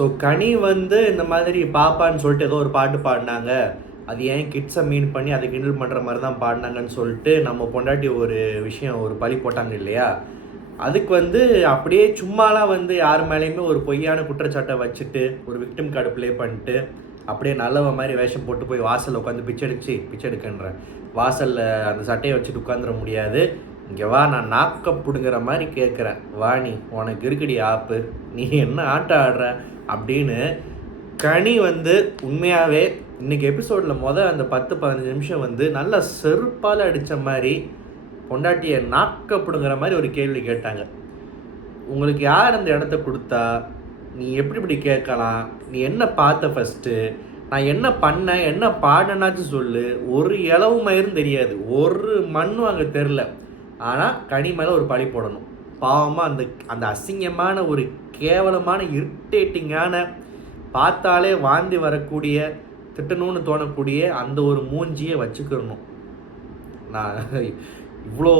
So கனி வந்து இந்த மாதிரி பாப்பான்னு சொல்லிட்டு ஏதோ ஒரு பாட்டு பாடினாங்க. அது ஏன் கிட்ஸை மீன் பண்ணி அதை கிண்டல் பண்ணுற மாதிரி தான் பாடினாங்கன்னு சொல்லிட்டு நம்ம பொண்டாட்டி ஒரு விஷயம் ஒரு பழி போட்டாங்க இல்லையா? அதுக்கு வந்து அப்படியே சும்மாலாம் வந்து யார் மேலேயுமே ஒரு பொய்யான குற்றச்சாட்டை வச்சுட்டு ஒரு விக்டிம் கார்டு ப்ளே பண்ணிட்டு அப்படியே நல்லவ மாதிரி வேஷம் போட்டு போய் வாசலில் உட்காந்து பிச்சை எடுக்கன்றேன். வாசலில் அந்த சட்டையை வச்சுட்டு உட்காந்துட முடியாது. இங்கே வா, நான் நாக்க பிடுங்குற மாதிரி கேட்குறேன். வா, நீ உனக்கு இருக்குடி ஆப்பு, நீ என்ன ஆட்டம் ஆடுற அப்படின்னு கனி வந்து உண்மையாகவே இன்றைக்கி எபிசோடில் அந்த 10-15 நிமிஷம் வந்து நல்லா செருப்பால் அடித்த மாதிரி பொண்டாட்டியை நாக்க பிடுங்குற மாதிரி ஒரு கேள்வி கேட்டாங்க. உங்களுக்கு யார் அந்த இடத்த கொடுத்தா? நீ எப்படி கேட்கலாம்? நீ என்ன பார்த்த ஃபஸ்ட்டு? நான் என்ன பண்ணேன், என்ன பாடினாச்சும் சொல்லு. ஒரு இளவு மயிரும் தெரியாது, ஒரு மண்ணும் அங்கே தெரில. ஆனால் கனி மேலே ஒரு பழி போடணும். பாவமாக அந்த அந்த அசிங்கமான ஒரு கேவலமான இரிட்டேட்டிங்கான பார்த்தாலே வாந்தி வரக்கூடிய திட்டணும்னு தோணக்கூடிய அந்த ஒரு மூஞ்சியை வச்சுக்கிறணும். நான் இவ்வளோ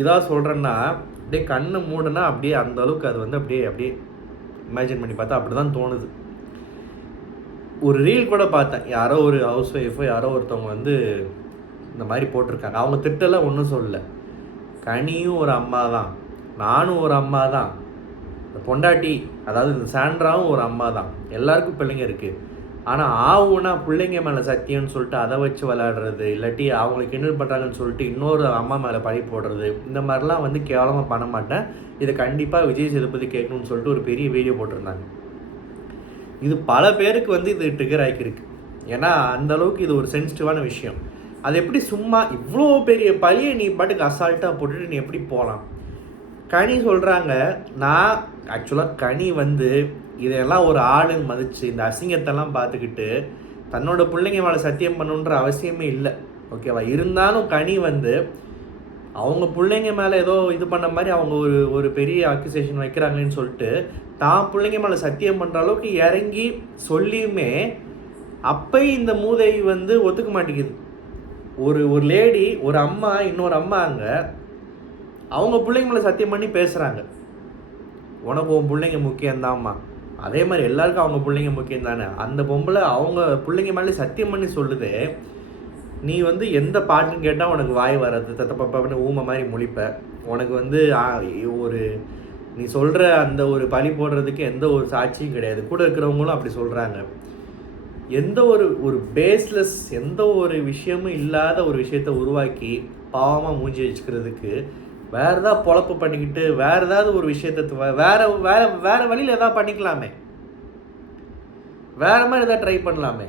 இதாக சொல்கிறேன்னா அப்படியே கண்ணை மூடுனா அப்படியே அந்த அளவுக்கு அது வந்து அப்படியே இமேஜின் பண்ணி பார்த்தா அப்படி தான் தோணுது. ஒரு ரீல் கூட பார்த்தேன், யாரோ ஒரு ஹவுஸ் ஒய்ஃபோ யாரோ ஒருத்தவங்க வந்து இந்த மாதிரி போட்டிருக்காங்க. அவங்க திட்டெல்லாம் ஒன்றும் சொல்லலை. கனியும் ஒரு அம்மா தான், நானும் ஒரு அம்மா தான், இந்த பொண்டாட்டி அதாவது இந்த சாண்ட்ராவும் ஒரு அம்மா தான். எல்லாருக்கும் பிள்ளைங்க இருக்குது. ஆனால் ஆவுன்னா பிள்ளைங்க மேலே சத்தியம்னு சொல்லிட்டு அதை வச்சு விளையாடுறது, இல்லாட்டி அவங்களுக்கு கிண்டல் பண்ணுறாங்கன்னு சொல்லிட்டு இன்னொரு அம்மா மேலே பழி போடுறது, இந்த மாதிரிலாம் வந்து கேவலமாக பண்ண மாட்டேன். இதை கண்டிப்பாக விஜய் சேதுபதி கேட்கணும்னு சொல்லிட்டு ஒரு பெரிய வீடியோ போட்டிருந்தாங்க. இது பல பேருக்கு வந்து இது ட்ரிகர் ஆகிருக்கு. ஏன்னா அந்தளவுக்கு இது ஒரு சென்சிட்டிவான விஷயம். அது எப்படி சும்மா இவ்வளோ பெரிய பழியை நீ பாட்டுக்கு அசால்ட்டாக போட்டுட்டு நீ எப்படி போகலாம்? கனி சொல்கிறாங்க, நான் ஆக்சுவலாக கனி வந்து இதெல்லாம் ஒரு ஆளுன்னு மதித்து இந்த அசிங்கத்தெல்லாம் பார்த்துக்கிட்டு தன்னோட பிள்ளைங்க மேலே சத்தியம் பண்ணணுன்ற அவசியமே இல்லை, ஓகேவா? இருந்தாலும் கனி வந்து அவங்க பிள்ளைங்க மேலே ஏதோ இது பண்ண மாதிரி அவங்க ஒரு பெரிய அக்யூசேஷன் வைக்கிறாங்கன்னு சொல்லிட்டு தான் பிள்ளைங்க மேலே சத்தியம் பண்ணுற அளவுக்கு இறங்கி சொல்லியுமே அப்பயும் இந்த மூதை வந்து ஒத்துக்க மாட்டேங்குது. ஒரு லேடி, ஒரு அம்மா, இன்னொரு அம்மா அங்கே அவங்க பிள்ளைங்க மேலே சத்தியம் பண்ணி பேசுகிறாங்க. உனக்கு உன் பிள்ளைங்க முக்கியம்தான்மா, அதே மாதிரி எல்லாருக்கும் அவங்க பிள்ளைங்க முக்கியம் தானே. அந்த பொம்பளை அவங்க பிள்ளைங்க மேலே சத்தியம் பண்ணி சொல்லுது. நீ வந்து எந்த பாட்டுன்னு கேட்டால் உனக்கு வாய் வராது, தத்தப்பன்னு ஊமை மாதிரி முழிப்ப. உனக்கு வந்து ஒரு நீ சொல்கிற அந்த ஒரு பழி போடுறதுக்கு எந்த ஒரு சாட்சியும் கிடையாது. கூட இருக்கிறவங்களும் அப்படி சொல்கிறாங்க. எந்த ஒரு பேஸ்லெஸ் எந்த ஒரு விஷயமும் இல்லாத ஒரு விஷயத்தை உருவாக்கி பாவமாக மூஞ்சி வச்சுக்கிறதுக்கு வேறு ஏதாவது பொழப்பு பண்ணிக்கிட்டு வேறு ஏதாவது ஒரு விஷயத்தை வேறு வழியில் எதாவது பண்ணிக்கலாமே, வேறு மாதிரி எதாவது ட்ரை பண்ணலாமே.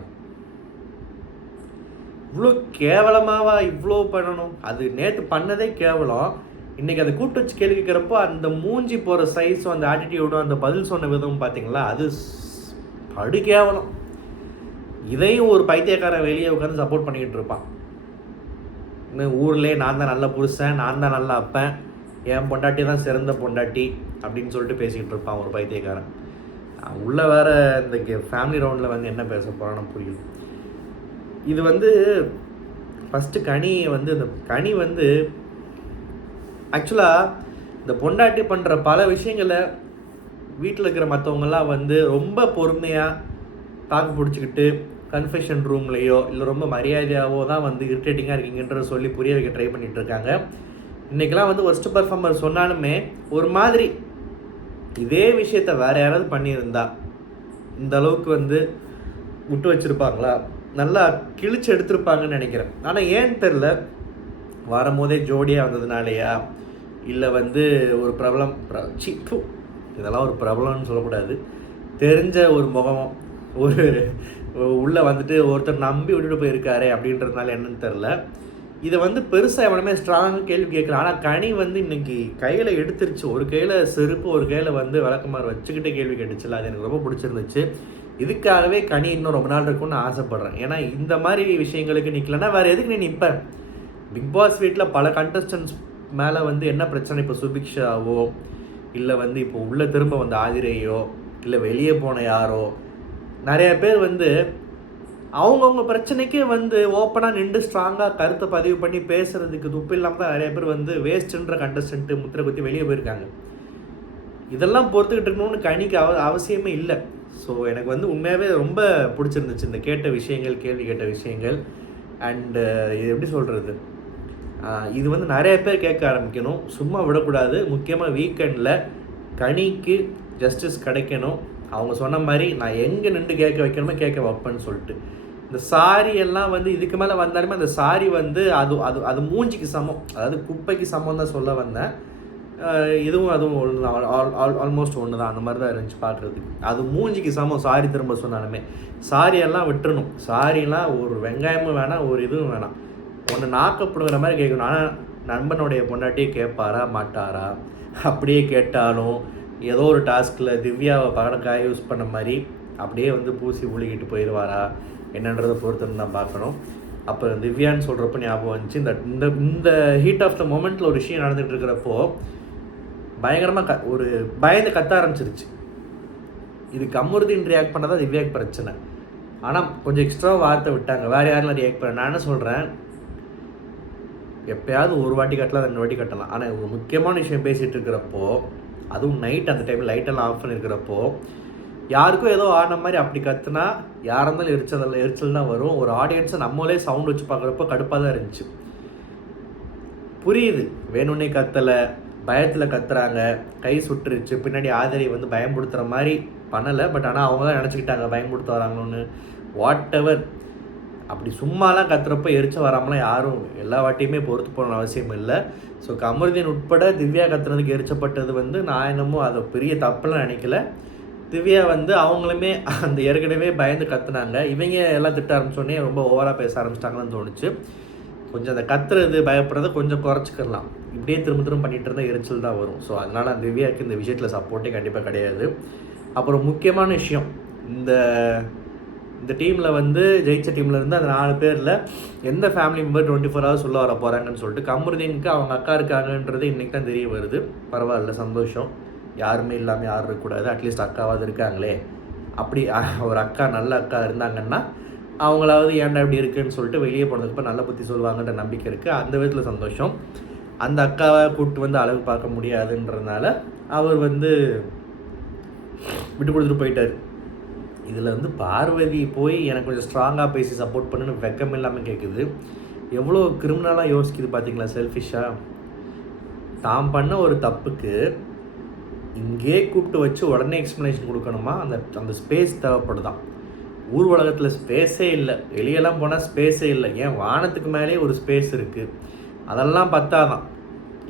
இவ்வளோ கேவலமாவா இவ்வளோ பண்ணணும்? அது நேற்று பண்ணதே கேவலம். இன்றைக்கி அதை கூப்பிட்டு வச்சு கேள்வி கேட்குறப்போ அந்த மூஞ்சி போகிற சைஸும் அந்த ஆட்டிடியூடும் அந்த பதில் சொன்ன விதமும் பார்த்தீங்களா, அது படு கேவலம். இதையும் ஒரு பைத்தியக்காரன் வெளியே உட்காந்து சப்போர்ட் பண்ணிக்கிட்டு இருப்பான். இன்னும் ஊர்லேயே நான் தான் நல்ல புருஷன், நான் தான் நல்ல அப்பன், என் பொண்டாட்டி தான் சிறந்த பொண்டாட்டி அப்படின்னு சொல்லிட்டு பேசிக்கிட்டு இருப்பான் ஒரு பைத்தியக்காரன். உள்ளே வேற இந்த ஃபேமிலி ரவுண்டில் வந்து என்ன பேச போகிறான்னு புரியல. இது வந்து ஃபஸ்ட்டு கனியை வந்து இந்த கனி வந்து ஆக்சுவலாக இந்த பொண்டாட்டி பண்ணுற பல விஷயங்களை வீட்டில் இருக்கிற மற்றவங்கெல்லாம் வந்து ரொம்ப பொறுமையாக தாக்கு பிடிச்சிக்கிட்டு கன்ஃபெஷன் ரூம்லேயோ இல்லை ரொம்ப மரியாதையாகவோ தான் வந்து இரிட்டேட்டிங்காக இருக்கீங்கன்றத சொல்லி புரிய வைக்க ட்ரை பண்ணிகிட்ருக்காங்க. இன்றைக்கெல்லாம் வந்து ஒர்ஸ்ட் பர்ஃபார்மர் சொன்னாலுமே ஒரு மாதிரி இதே விஷயத்த வேறு யாராவது பண்ணியிருந்தா இந்த அளவுக்கு வந்து விட்டு வச்சுருப்பாங்களா, நல்லா கிழிச்சு எடுத்திருப்பாங்கன்னு நினைக்கிறேன். ஆனால் ஏன்னு தெரில, வரும்போதே ஜோடியாக வந்ததுனாலையா இல்லை வந்து ஒரு பிரபலம் இதெல்லாம் ஒரு பிரபலம்னு சொல்லக்கூடாது, தெரிஞ்ச ஒரு முகம் ஒரு உள்ளே வந்துட்டு ஒருத்தர் நம்பி விட்டுட்டு போயிருக்காரு அப்படின்றதுனால என்னன்னு தெரில. இதை வந்து பெருசாக எவனுமே ஸ்ட்ராங்காக கேள்வி கேட்குறான். ஆனால் கனி வந்து இன்றைக்கி கையில் எடுத்துருச்சு. ஒரு கையில் செருப்பு, ஒரு கையில் வந்து விளக்கமாறு வச்சுக்கிட்டே கேள்வி கேட்டுச்சுல, அது எனக்கு ரொம்ப பிடிச்சிருந்துச்சு. இதுக்காகவே கனி இன்னும் ரொம்ப நாள் இருக்கும்னு ஆசைப்பட்றேன். ஏன்னா இந்த மாதிரி விஷயங்களுக்கு நிற்கலன்னா வேறு எதுக்கு நீ நிற்ப? பிக் பாஸ் வீட்டில் பல கண்டஸ்டன்ஸ் மேலே வந்து என்ன பிரச்சனை? இப்போ சுபிக்ஷாவோ இல்லை வந்து இப்போ உள்ளே திரும்ப வந்த ஆதிரையோ இல்லை வெளியே போன யாரோ நிறைய பேர் வந்து அவங்கவுங்க பிரச்சனைக்கே வந்து ஓப்பனாக நின்று ஸ்ட்ராங்காக கருத்தை பதிவு பண்ணி பேசுகிறதுக்கு துப்பு இல்லாமல் தான் நிறைய பேர் வந்து வேஸ்ட்டுன்ற கண்டஸ்டன்ட்டு முத்திரை குத்தி வெளியே போயிருக்காங்க. இதெல்லாம் பொறுத்துக்கிட்டு இருக்கணும்னு கனிக்கு அவசியமே இல்லை. ஸோ எனக்கு வந்து உண்மையாகவே ரொம்ப பிடிச்சிருந்துச்சு இந்த கேட்ட விஷயங்கள், கேள்வி கேட்ட விஷயங்கள். அண்டு இது எப்படி சொல்கிறது, இது வந்து நிறைய பேர் கேட்க ஆரம்பிக்கணும், சும்மா விடக்கூடாது. முக்கியமாக வீக்கெண்டில் கனிக்கு ஜஸ்டிஸ் கிடைக்கணும். அவங்க சொன்ன மாதிரி நான் எங்கே நின்று கேட்க வைக்கணுமோ கேட்க வைப்பேன்னு சொல்லிட்டு. இந்த சாரி எல்லாம் வந்து இதுக்கு மேலே வந்தாலுமே அந்த சாரி வந்து அது அது அது மூஞ்சிக்கு சமம், அதாவது குப்பைக்கு சமம் தான் சொல்ல வந்தேன். இதுவும் அதுவும் ஒன்று தான், ஆல்மோஸ்ட் ஒன்று தான், அந்த மாதிரி தான் இருந்துச்சு பார்க்குறதுக்கு. அது மூஞ்சிக்கு சமம் சாரி திரும்ப சொன்னாலுமே. சாரியெல்லாம் விட்டுறணும், சாரியெல்லாம் ஒரு வெங்காயமும் வேணாம், ஒரு இதுவும் வேணாம். ஒன்று நாக்கப்படுங்கிற மாதிரி கேட்கணும். ஆனால் நண்பனுடைய பொண்டாட்டியே கேட்பாரா மாட்டாரா? அப்படியே கேட்டாலும் ஏதோ ஒரு டாஸ்கில் திவ்யாவை பகடக்காய் யூஸ் பண்ண மாதிரி அப்படியே வந்து பூசி உழுகிட்டு போயிடுவாரா என்னன்றதை பொறுத்துன்னு தான் பார்க்கணும். அப்போ திவ்யான்னு சொல்கிறப்ப ஞாபகம் வந்துச்சு, இந்த இந்த ஹீட் ஆஃப் த மொமெண்ட்டில் ஒரு விஷயம் நடந்துகிட்டு இருக்கிறப்போ பயங்கரமாக ஒரு பயந்து கத்த ஆரம்பிச்சிருச்சு. இதுக்கு அமிர்தின் ரியாக்ட் பண்ணதான் திவ்யாவுக்கு பிரச்சனை. ஆனால் கொஞ்சம் எக்ஸ்ட்ரா வார்த்தை விட்டாங்க, வேறு யாரெல்லாம் ரியாக்ட் பண்ண. நான் என்ன சொல்கிறேன், எப்போயாவது ஒரு வாட்டி கட்டலாம், 2 வாட்டி கட்டலாம். ஆனால் ஒரு முக்கியமான விஷயம் பேசிகிட்டு இருக்கிறப்போ, அதுவும் நைட், அந்த டைமில் லைட்டெல்லாம் ஆஃப் பண்ணியிருக்கிறப்போ, யாருக்கும் ஏதோ ஆன மாதிரி அப்படி கற்றுனா யாராக இருந்தாலும் எரிச்சல் தான் வரும். ஒரு ஆடியன்ஸை நம்மளே சவுண்ட் வச்சு பார்க்குறப்போ கடுப்பாக தான் இருந்துச்சு. புரியுது, வேணும்னே கத்தலை, பயத்தில் கத்துறாங்க, கை சுட்டுருச்சு, பின்னாடி ஆதிரை வந்து பயம்படுத்துகிற மாதிரி பண்ணலை. பட் ஆனால் அவங்க தான் நினச்சிக்கிட்டாங்க பயம்படுத்த வராங்களோன்னு. வாட் எவர், அப்படி சும்மாலாம் கத்துறப்போ எரிச்ச வராமலாம் யாரும் எல்லா வாட்டியுமே பொறுத்து போகணும் அவசியம் இல்லை. ஸோ கமருதீன் உட்பட திவ்யா கத்துறதுக்கு எரிச்சப்பட்டது வந்து நான் என்னமோ அதை பெரிய தப்புலாம் நினைக்கல. திவ்யா வந்து அவங்களுமே அந்த ஏற்கனவே பயந்து கத்துனாங்க, இவங்க எல்லாம் திட்ட ஆரம்பிச்சோடனே ரொம்ப ஓவராக பேச ஆரம்பிச்சிட்டாங்கன்னு தோணுச்சு. கொஞ்சம் அந்த கத்துறது பயப்படுறத கொஞ்சம் குறைச்சிக்கலாம். இப்படியே திரும்ப பண்ணிகிட்டு இருந்தால் எரிச்சல் தான் வரும். ஸோ அதனால் அந்த திவ்யாவுக்கு இந்த விஷயத்தில் சப்போர்ட்டே கண்டிப்பாக கிடையாது. அப்புறம் முக்கியமான விஷயம், இந்த டீமில் வந்து ஜெயிச்ச டீமில் இருந்து அந்த 4 பேரில் எந்த ஃபேமிலி மெம்பர் 24 ஹவர்ஸ் சொல்ல வர போகிறாங்கன்னு சொல்லிட்டு கமருதீனுக்கு அவங்க அக்கா இருக்காங்கன்றது இன்றைக்கி தான் தெரிய வருது. பரவாயில்ல, சந்தோஷம். யாருமே இல்லாமல் யாரும் இருக்கக்கூடாது, அட்லீஸ்ட் அக்காவாவது இருக்காங்களே. அப்படி ஒரு அக்கா, நல்ல அக்கா இருந்தாங்கன்னா அவங்களாவது ஏன்டா இப்படி இருக்குன்னு சொல்லிட்டு வெளியே போனதுக்கப்புறம் நல்ல புத்தி சொல்லுவாங்கன்ற நம்பிக்கை இருக்குது. அந்த விதத்தில் சந்தோஷம். அந்த அக்காவை கூப்பிட்டு வந்து அழகு பார்க்க முடியாதுன்றதுனால அவர் வந்து விட்டு கொடுத்துட்டு போயிட்டார். இதில் வந்து பார்வதி போய் எனக்கு கொஞ்சம் ஸ்ட்ராங்காக பேசி சப்போர்ட் பண்ணுன்னு வெக்கம் இல்லாமல் கேட்குது. எவ்வளோ கிரிமினலாக யோசிக்குது பார்த்தீங்களா, செல்ஃபிஷாக. தான் பண்ண ஒரு தப்புக்கு இங்கே கூப்பிட்டு வச்சு உடனே எக்ஸ்ப்ளனேஷன் கொடுக்கணுமா? அந்த ஸ்பேஸ் தேவைப்படுதான். ஊர் உலகத்தில் ஸ்பேஸே இல்லை, வெளியெல்லாம் போனால் ஸ்பேஸே இல்லை. ஏன் வானத்துக்கு மேலே ஒரு ஸ்பேஸ் இருக்குது, அதெல்லாம் பத்தாதான்.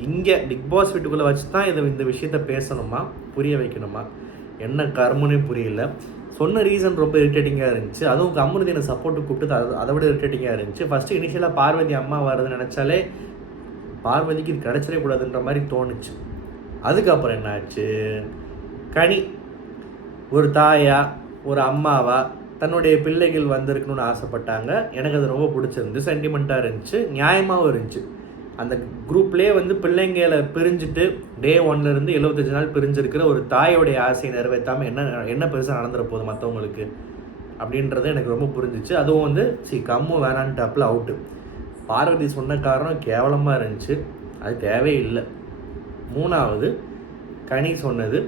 இங்கே பிக் பாஸ் வீட்டுக்குள்ளே வச்சு தான் இந்த விஷயத்த பேசணுமா, புரிய வைக்கணுமா? என்ன கர்மனே புரியல. சொன்ன ரீசன் ரொம்ப இரிட்டேட்டிங்காக இருந்துச்சு. அதுவும் அமிர்தினை சப்போர்ட்டு கூப்பிட்டு அதை விட இரிட்டேட்டிங்காக இருந்துச்சு. ஃபஸ்ட்டு இனிஷியலாக பார்வதி அம்மா வருதுன்னு நினச்சாலே பார்வதிக்கு இது கிடச்சிடவே கூடாதுன்ற மாதிரி தோணுச்சு. அதுக்கப்புறம் என்ன ஆச்சு, கனி ஒரு தாயா ஒரு அம்மாவா தன்னுடைய பிள்ளைகள் வந்திருக்கணும்னு ஆசைப்பட்டாங்க. எனக்கு அது ரொம்ப பிடிச்சிருந்து, சென்டிமெண்ட்டாக இருந்துச்சு, நியாயமாகவும் இருந்துச்சு. அந்த குரூப்லேயே வந்து பிள்ளைங்களை பிரிஞ்சுட்டு டே 1லேருந்து 75 நாள் பிரிஞ்சிருக்கிற ஒரு தாயோடைய ஆசையை நிறைவேற்றாமல் என்ன பெருசாக நடந்துட போகுது மற்றவங்களுக்கு அப்படின்றது எனக்கு ரொம்ப புரிஞ்சிச்சு. அதுவும் வந்து கம்மு வேணான்னு டாப்பில் அவுட்டு. பார்வதி சொன்ன காரணம் கேவலமாக இருந்துச்சு, அது தேவையில்லை. 3வது கனி சொன்னது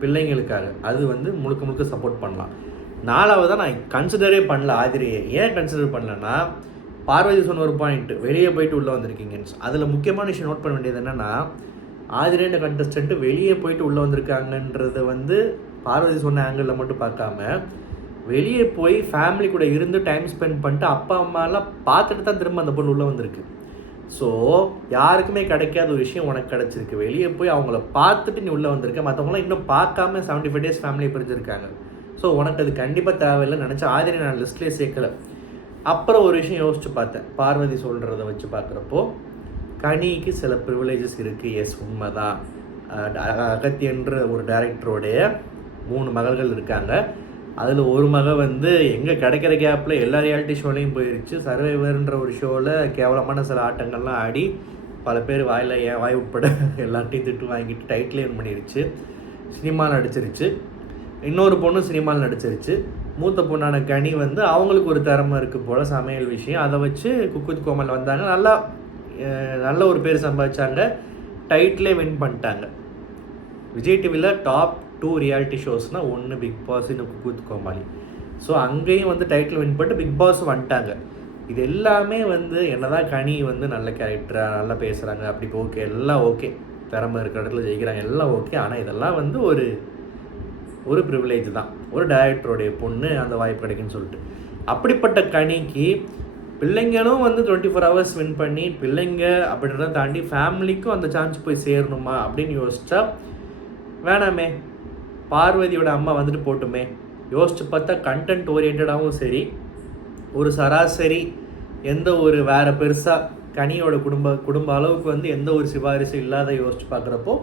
பிள்ளைங்களுக்காக, அது வந்து முழுக்க சப்போர்ட் பண்ணலாம். 4வதாக நான் கன்சிடரே பண்ணல ஆதிரையை. ஏன் கன்சிடர் பண்ணலன்னா, பார்வதி சொன்ன ஒரு பாயிண்ட், வெளியே போயிட்டு உள்ளே வந்திருக்கீங்கன்னு. அதில் முக்கியமான விஷயம் நோட் பண்ண வேண்டியது என்னென்னா, ஆதிரைன்ற கண்டஸ்டன்ட்டு வெளியே போயிட்டு உள்ளே வந்திருக்காங்கன்றத வந்து பார்வதி சொன்ன ஆங்கிளில் மட்டும் பார்க்காம, வெளியே போய் ஃபேமிலி கூட இருந்து டைம் ஸ்பெண்ட் பண்ணிட்டு அப்பா அம்மாலாம் பார்த்துட்டு தான் திரும்ப அந்த பொண்ணு உள்ளே வந்திருக்கு. ஸோ யாருக்குமே கிடைக்காத ஒரு விஷயம் உனக்கு கிடச்சிருக்கு. வெளியே போய் அவங்கள பார்த்துட்டு நீ உள்ளே வந்திருக்க, மற்றவங்களாம் இன்னும் பார்க்காம 75 days ஃபேமிலியை பிரிஞ்சிருக்காங்க. ஸோ உனக்கு அது கண்டிப்பாக தேவையில்லைன்னு நினச்சா ஆதிரை நான் லிஸ்ட்லேயே சேர்க்கலை. அப்புறம் ஒரு விஷயம் யோசிச்சு பார்த்தேன், பார்வதி சொல்கிறத வச்சு பார்க்குறப்போ கனிக்கு சில ப்ரிவிலேஜஸ் இருக்குது. எஸ், உண்மை தான். அகத்தியன்ற ஒரு டைரக்டரோடைய 3 மகள்கள் இருக்காங்க. அதில் ஒரு மகள் வந்து எங்கே கிடைக்கிற கேப்பில் எல்லா ரியாலிட்டி ஷோலையும் போயிடுச்சு. சர்வைவர்ன்ற ஒரு ஷோவில் கேவலமான சில ஆட்டங்கள்லாம் ஆடி பல பேர் வாயில் ஏன் வாய் உட்பட எல்லாத்தையும் திட்டு வாங்கிட்டு டைட்டில் வின் பண்ணிடுச்சு. சினிமாவில் நடிச்சிருச்சு. இன்னொரு பொண்ணு சினிமாவில் நடிச்சிருச்சு. மூத்த பொண்ணான கனி வந்து அவங்களுக்கு ஒரு திறமை இருக்குது போல் சமையல் விஷயம், அதை வச்சு குக் வித் கோமல் வந்தாங்க. நல்ல ஒரு பேர் சம்பாதிச்சாங்க, டைட்டிலே வின் பண்ணிட்டாங்க. விஜய் டிவியில் டாப் 2 ரியாலிட்டி ஷோஸ்னால், ஒன்று பிக் பாஸ், இன்னும் குக் வித் கோமாளி. ஸோ அங்கேயும் வந்து டைட்டில் வின் பண்ணிட்டு பிக் பாஸ் வந்துட்டாங்க. இது எல்லாமே வந்து என்னதான் கனி வந்து நல்ல கேரக்டராக நல்லா பேசுகிறாங்க, அப்படி ஓகே, எல்லாம் ஓகே, திறமை இருக்கிற இடத்துல ஜெயிக்கிறாங்க, எல்லாம் ஓகே. ஆனால் இதெல்லாம் வந்து ஒரு ப்ரிவிலேஜ் தான், ஒரு டைரக்டருடைய பொண்ணு அந்த வாய்ப்பு கிடைக்குன்னு சொல்லிட்டு. அப்படிப்பட்ட கனிக்கு பிள்ளைங்களும் வந்து 24 ஹவர்ஸ் வின் பண்ணி பிள்ளைங்க அப்படின்றத தாண்டி ஃபேமிலிக்கும் அந்த சான்ஸ் போய் சேரணுமா அப்படின்னு யோசிச்சா வேணாமே, பார்வதியோட அம்மா வந்துட்டு போட்டுமே. யோசிச்சு பார்த்தா கண்டென்ட் ஓரியன்டாகவும் சரி, ஒரு சராசரி எந்த ஒரு வேறு பெருசாக கனியோட குடும்ப அளவுக்கு வந்து எந்த ஒரு சிபாரிசு இல்லாத யோசிச்சு பார்க்குறப்போ,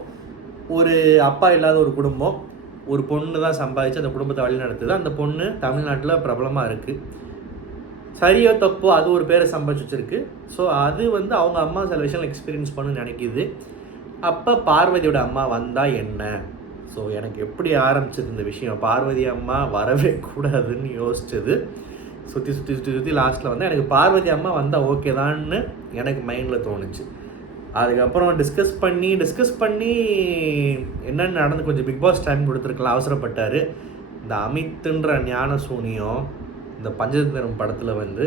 ஒரு அப்பா இல்லாத ஒரு குடும்பம், ஒரு பொண்ணு தான் சம்பாதிச்சு அந்த குடும்பத்தை வழி நடத்துது. அந்த பொண்ணு தமிழ்நாட்டில் பிரபலமாக இருக்குது. சரியோ தப்போ அது ஒரு பேரை சம்பாதிச்சு வச்சுருக்கு. ஸோ அது வந்து அவங்க அம்மா சில விஷயங்கள் எக்ஸ்பீரியன்ஸ் பண்ணு நினைக்கிது. அப்போ பார்வதியோட அம்மா வந்தால் என்ன? ஸோ எனக்கு எப்படி ஆரம்பிச்சது இந்த விஷயம், பார்வதி அம்மா வரவே கூடாதுன்னு யோசிச்சது. சுற்றி லாஸ்ட்டில் வந்து எனக்கு பார்வதி அம்மா வந்தால் ஓகே தான்னு எனக்கு மைண்டில் தோணுச்சு. அதுக்கப்புறம் டிஸ்கஸ் பண்ணி என்னென்ன நடந்து கொஞ்சம் பிக் பாஸ் டைம் கொடுத்துருக்கலாம், அவசரப்பட்டார். இந்த அமித்ன்ற ஞான சூனியம் இந்த பஞ்சதந்திரம் படத்தில் வந்து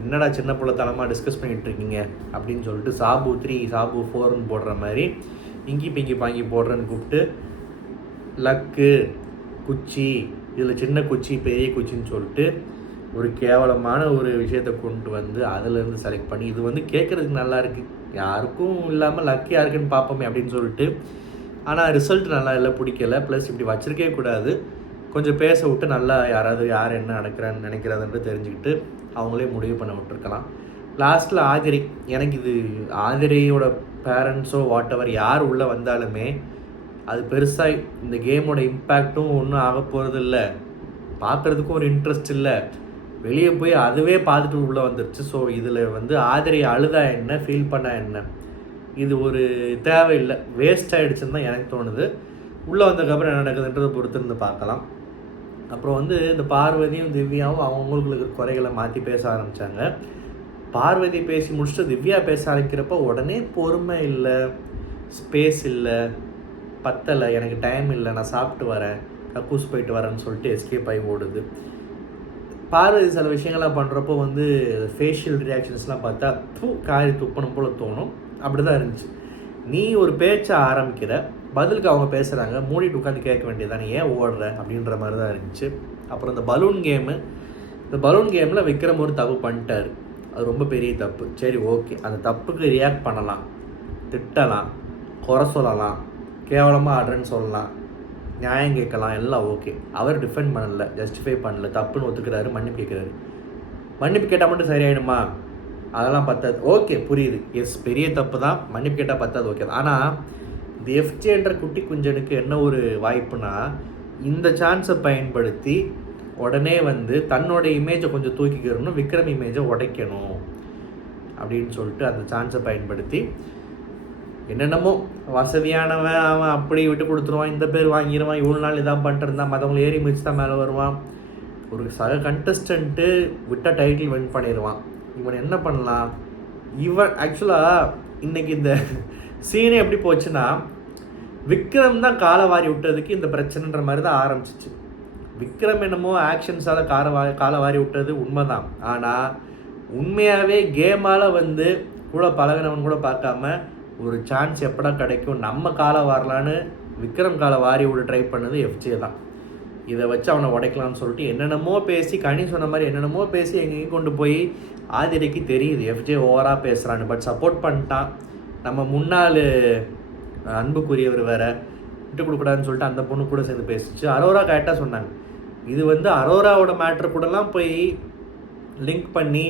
என்னடா சின்ன பிள்ளைத்தனமாக டிஸ்கஸ் பண்ணிகிட்டு இருக்கீங்க அப்படின்னு சொல்லிட்டு சாபு 3 சாபு 4ன்னு போடுற மாதிரி இங்கி பிங்கி பாங்கி போடுறேன்னு கூப்பிட்டு லக்கு குச்சி, இதில் சின்ன குச்சி பெரிய குச்சின்னு சொல்லிட்டு ஒரு கேவலமான ஒரு விஷயத்தை கொண்டு வந்து அதிலேருந்து செலக்ட் பண்ணி இது வந்து கேட்குறதுக்கு நல்லா இருக்குது, யாருக்கும் இல்லாமல் லக்கு யாருக்குன்னு பார்ப்போமே அப்படின்னு சொல்லிட்டு. ஆனால் ரிசல்ட் நல்லா இல்லை, பிடிக்கல. ப்ளஸ் இப்படி வச்சிருக்கே கூடாது, கொஞ்சம் பேச விட்டு நல்லா யார் என்ன நினைக்கிறதுன்ட்டு தெரிஞ்சுக்கிட்டு அவங்களே முடிவு பண்ண விட்டுருக்கலாம். லாஸ்ட்டில் ஆதிரை, எனக்கு இது ஆதிரையோட பேரண்ட்ஸோ வாட் எவர் யார் உள்ளே வந்தாலுமே அது பெருசாக இந்த கேமோட இம்பேக்டும் ஒன்றும் ஆக போகிறது இல்லை, பார்க்குறதுக்கும் ஒரு இன்ட்ரெஸ்ட் இல்லை, வெளியே போய் அதுவே பார்த்துட்டு உள்ளே வந்துடுச்சு. ஸோ இதில் வந்து ஆதிரை அழுதா என்ன, ஃபீல் பண்ணா என்ன, இது ஒரு தேவையில்லை, வேஸ்ட் ஆகிடுச்சுன்னு தான் எனக்கு தோணுது. உள்ளே வந்ததுக்கப்புறம் என்ன நடக்குதுன்றதை பொறுத்திருந்து பார்க்கலாம். அப்புறம் வந்து இந்த பார்வதியும் திவ்யாவும் அவங்களுக்கு குறைகளை மாற்றி பேச ஆரம்பித்தாங்க. பார்வதி பேசி முடிச்சுட்டு திவ்யா பேச ஆரம்பிக்கிறப்ப உடனே பொறுமை இல்லை, ஸ்பேஸ் இல்லை, பத்தலை, எனக்கு டைம் இல்லை, நான் சாப்பிட்டு வரேன், கக்கூஸ் போயிட்டு வரேன்னு சொல்லிட்டு எஸ்கேப் ஆகி ஓடுது. பார்வதி சில விஷயங்கள்லாம் பண்ணுறப்போ வந்து ஃபேஷியல் ரியாக்ஷன்ஸ்லாம் பார்த்தா காரி துப்பணும் போல் தோணும். அப்படி தான் இருந்துச்சு. நீ ஒரு பேச்சை ஆரம்பிக்கிற, பதிலுக்கு அவங்க பேசுகிறாங்க, மூடிட்டு உட்காந்து கேட்க வேண்டியதானே, ஏன் ஓடுற அப்படின்ற மாதிரி தான் இருந்துச்சு. அப்புறம் இந்த பலூன் கேமில் விக்ரம் ஒரு தப்பு பண்ணிட்டார், அது ரொம்ப பெரிய தப்பு. சரி ஓகே, அந்த தப்புக்கு ரியாக்ட் பண்ணலாம், திட்டலாம், குறை சொல்லலாம், கேவலமாக ஆடுறேன்னு சொல்லலாம், நியாயம் கேட்கலாம், எல்லாம் ஓகே. அவர் டிஃபெண்ட் பண்ணல, ஜஸ்டிஃபை பண்ணல, தப்புன்னு ஒத்துக்கிறாரு, மன்னிப்பு கேட்குறாரு. மன்னிப்பு கேட்டால் மட்டும் சரியாயிடுமா? அதெல்லாம் பத்தாது. ஓகே புரியுது, எஸ் பெரிய தப்பு தான், மன்னிப்பு கேட்டால் பத்தாது, ஓகே. ஆனால் இந்த எஃப்ஜேன்ற குட்டி குஞ்சனுக்கு என்ன ஒரு வாய்ப்புனா, இந்த சான்ஸை பயன்படுத்தி உடனே வந்து தன்னோட இமேஜை கொஞ்சம் தூக்கிக்கிறணும், விக்ரம் இமேஜை உடைக்கணும் அப்படின்னு சொல்லிட்டு அந்த சான்ஸை பயன்படுத்தி என்னென்னமோ வசதியானவன் அவன் அப்படி விட்டு கொடுத்துருவான், இந்த பேர் வாங்கிடுவான், இவ்வளோ நாள் இதான் பண்ணிட்டுருந்தான், மற்றவங்களை ஏறி மிதிச்சு தான் மேலே வருவான், ஒரு சக கண்டஸ்டண்ட்டு விட்ட டைட்டில் வின் பண்ணிடுவான். இவன் என்ன பண்ணலாம்? இவன் ஆக்சுவலாக இன்றைக்கி இந்த சீனே எப்படி போச்சுன்னா, விக்ரம் தான் காலை வாரி விட்டதுக்கு இந்த பிரச்சனைன்ற மாதிரி தான் ஆரம்பிச்சிச்சு. விக்ரம் என்னமோ ஆக்ஷன்ஸால் காலை வாரி விட்டது உண்மை தான். ஆனால் உண்மையாகவே கேமால் வந்து கூட பழகினவன் கூட பார்க்காம ஒரு சான்ஸ் எப்படா கிடைக்கும், நம்ம காலை வாரலான்னு விக்ரம் காலை வாரி விட ட்ரை பண்ணது எஃப்ஜே தான். இதை வச்சு அவனை உடைக்கலான்னு சொல்லிட்டு என்னென்னமோ பேசி, கனி சொன்ன மாதிரி என்னென்னமோ பேசி எங்கேயும் கொண்டு போய் ஆதிரைக்கு தெரியுது எஃப்ஜே ஓவராக பேசுகிறான்னு. பட் சப்போர்ட் பண்ணிட்டான். நம்ம முன்னாள் அன்புக்குரியவர் வேறு விட்டு கொடுக்கூடாதுன்னு சொல்லிட்டு அந்த பொண்ணு கூட சேர்ந்து பேசிச்சு. அரோரா கரெக்டாக சொன்னாங்க, இது வந்து அரோராவோட மேட்ரு கூடலாம் போய் லிங்க் பண்ணி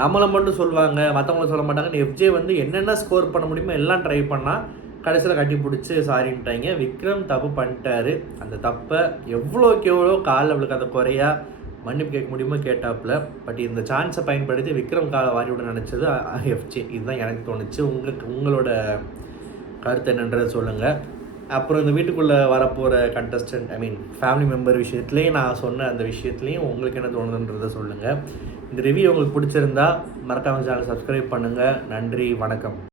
நம்மளை மட்டும் சொல்லுவாங்க, மற்றவங்கள சொல்ல மாட்டாங்கன்னு எஃப்ஜே வந்து என்னென்ன ஸ்கோர் பண்ண முடியுமோ எல்லாம் ட்ரை பண்ணால் கடைசியில் கட்டி பிடிச்சி சாரின்ட்டாங்க. விக்ரம் தப்பு பண்ணிட்டாரு. அந்த தப்பை எவ்வளோக்கு எவ்வளோ காலில் அவளுக்கு அந்த குறையாக மன்னிப்பு கேட்க முடியுமோ கேட்டாப்புல. பட் இந்த சான்ஸை பயன்படுத்தி விக்ரம் காலை வாரி விட நினச்சது எஃப்ஜே. இதுதான் எனக்கு தோணுச்சு. உங்களோட கருத்து என்னன்றதை சொல்லுங்கள். அப்புறம் இந்த வீட்டுக்குள்ளே வரப்போகிற கண்டஸ்டன்ட் ஃபேமிலி மெம்பர் விஷயத்துலேயும் நான் சொன்ன அந்த விஷயத்துலேயும் உங்களுக்கு என்ன தோணுதுன்றதை சொல்லுங்கள். இந்த ரிவ்யூ உங்களுக்கு பிடிச்சிருந்தா மறக்காம சேனல் சப்ஸ்கிரைப் பண்ணுங்கள். நன்றி, வணக்கம்.